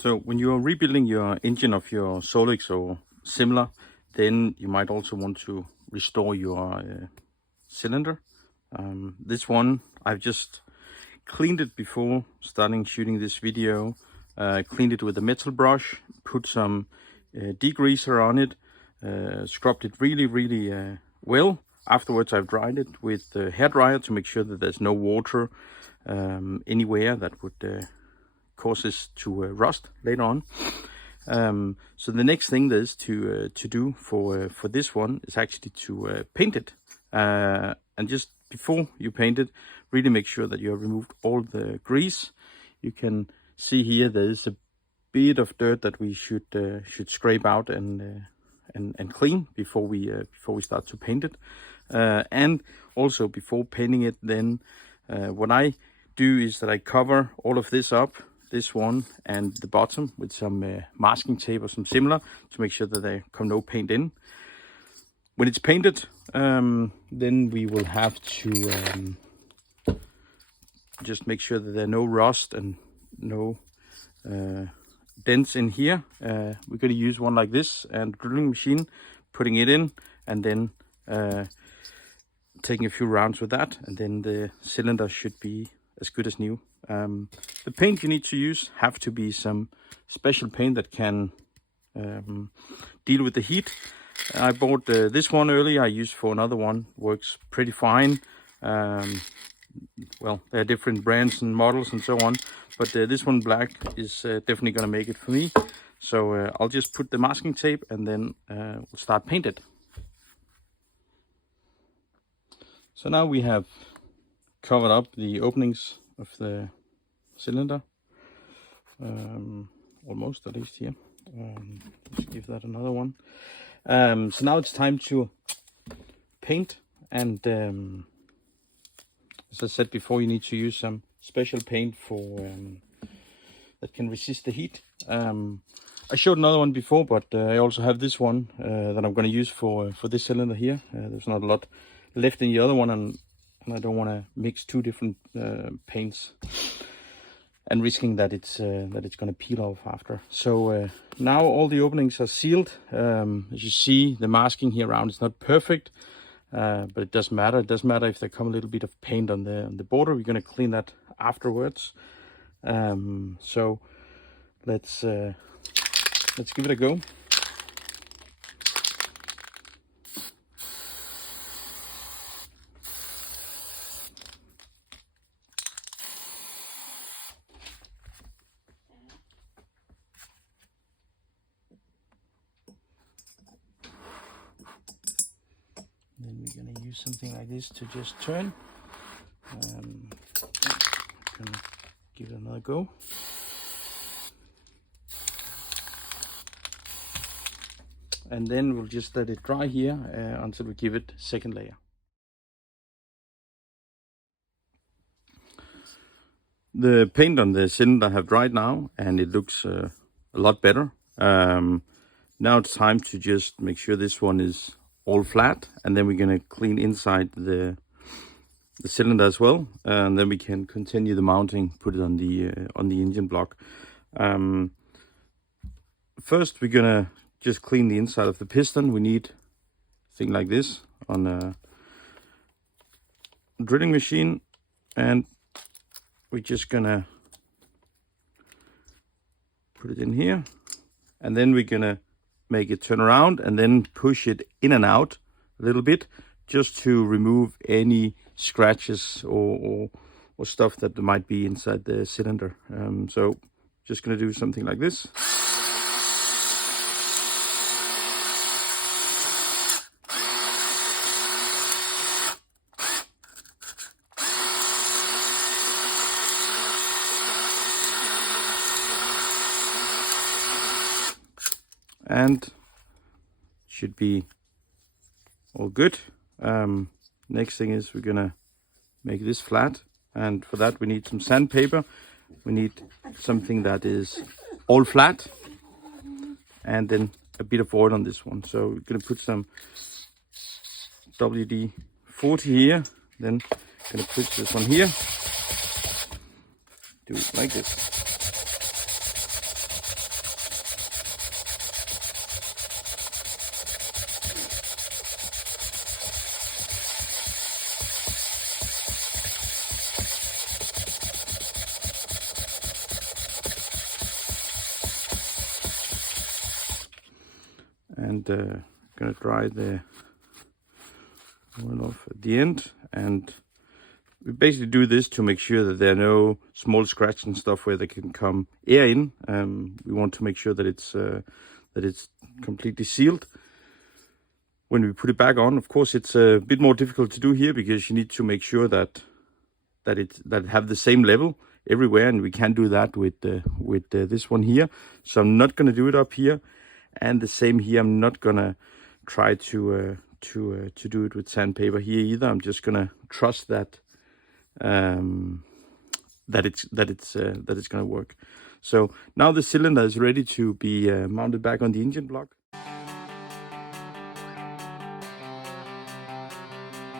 So when you're rebuilding your engine of your Solex or similar, then you might also want to restore your cylinder. This one, I've just cleaned it before starting shooting this video. Cleaned it with a metal brush, put some degreaser on it, scrubbed it really well. Afterwards I've dried it with the hairdryer to make sure that there's no water anywhere that would cause this to rust later on. So the next thing there is to do for this one is actually to paint it. And just before you paint it, really make sure that you have removed all the grease. You can see here there is a bit of dirt that we should scrape out and clean before we start to paint it. And also before painting it, then what I do is that I cover all of this up, this one and the bottom, with some masking tape or some similar to make sure that there come no paint in. When it's painted, then we will have to just make sure that there are no rust and no dents in here. We're going to use one like this and drilling machine, putting it in, and then taking a few rounds with that, and then the cylinder should be as good as new. The paint you need to use have to be some special paint that can deal with the heat. I bought this one earlier. I used for another one, works pretty fine. Well, there are different brands and models and so on, but this one black is definitely going to make it for me. So I'll just put the masking tape and then we'll start paint it. So now we have covered up the openings of the cylinder, almost, at least here. Let's give that another one. So now it's time to paint, and as I said before, you need to use some special paint for that can resist the heat. I showed another one before, but I also have this one that I'm going to use for this cylinder here. There's not a lot left in the other one, and I don't want to mix two different paints and risking that it's going to peel off after. So now all the openings are sealed. As you see, the masking here around is not perfect, but it doesn't matter. It doesn't matter if there come a little bit of paint on the border. We're going to clean that afterwards. So let's give it a go. Then we're going to use something like this to just turn. I'm going to give it another go. And then we'll just let it dry here until we give it second layer. The paint on the cylinder have dried now, and it looks a lot better. Now it's time to just make sure this one is all flat, and then we're going to clean inside the cylinder as well, and then we can continue the mounting, put it on the engine block. First we're going to just clean the inside of the piston. We need a thing like this on a drilling machine, and we're just gonna put it in here, and then we're gonna make it turn around and then push it in and out a little bit, just to remove any scratches or stuff that might be inside the cylinder. So just gonna do something like this. And should be all good. Next thing is we're gonna make this flat, and for that we need some sandpaper. We need something that is all flat, and then a bit of oil on this one. So we're gonna put some WD-40 here, then gonna put this one here, do it like this. and gonna dry the oil off at the end. And we basically do this to make sure that there are no small scratches and stuff where there can come air in. We want to make sure that it's completely sealed. When we put it back on, of course, it's a bit more difficult to do here because you need to make sure that it have the same level everywhere, and we can't do that with this one here. So I'm not gonna do it up here, and the same here. I'm not gonna try to do it with sandpaper here either. I'm just gonna trust that it's gonna work. So now the cylinder is ready to be mounted back on the engine block.